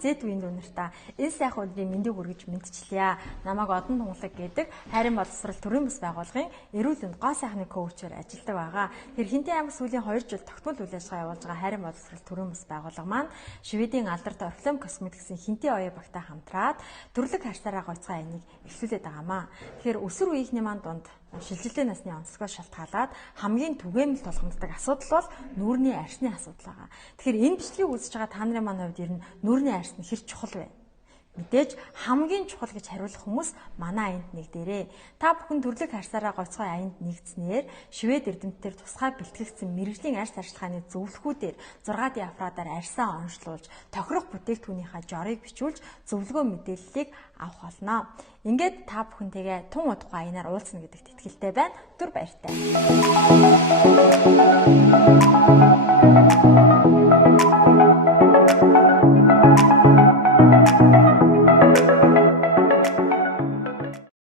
Зэд үеийн дүүнартаа энэ сайхан өдрийн мэндийг хүргэж мэдчилье. Намайг Одон Тунгалаг гэдэг хайрын боловсрол төрийн бас байгууллагын эрүүл мэнд гоо сайхны коучээр ажилладаг байгаа. Тэр Хинтээ аймаг сүүлийн 2 жил тогтмол үйл ажиллагаа явуулж байгаа хайрын боловсрол төрийн бас байгууллага маань Шведийн алдарт Oriflame Cosmetics-ийн Хинтээ оюу багтай хамтраад төрлөг харьцаараа гоцгой айныг эхлүүлээд байгаамаа. Тэгэхээр өсвөр үеийнхний маань дунд шилжилтийн насны онцлогоос шалтгаалаад хамгийн түгээмэл тулгамддаг асуудал бол нүүрний арсны асуудал байгаа. Тэгэхээр энэ бичлэгийг үзэж байгаа та нарын маань хувьд ер нь нүүрний арс нь хэр чухал вэ? Мэдээж хамгийн чухал гэж хариулах хүмүүс манай аянд нэгдээрээ. Та бүхэн төрлөг харьцаараа гоцгой аянд нэгдснээр Швед эрдэмтдээр тусгай бэлтгэгдсэн мэрэгжлийн арс арчилгааны зөвлөхүүдээр 6 диафрагмаар арьсаа онцлуулж, тохирох бүтээгдэхүүнийхээ жорыг бичүүлж, зөвлөгөө мэдээллийг авах болно. Ингээд та бүхэнтэйгээ тун удахгүй аянаар уулзна гэдэгт итгэлтэй байна. Түр баяртай.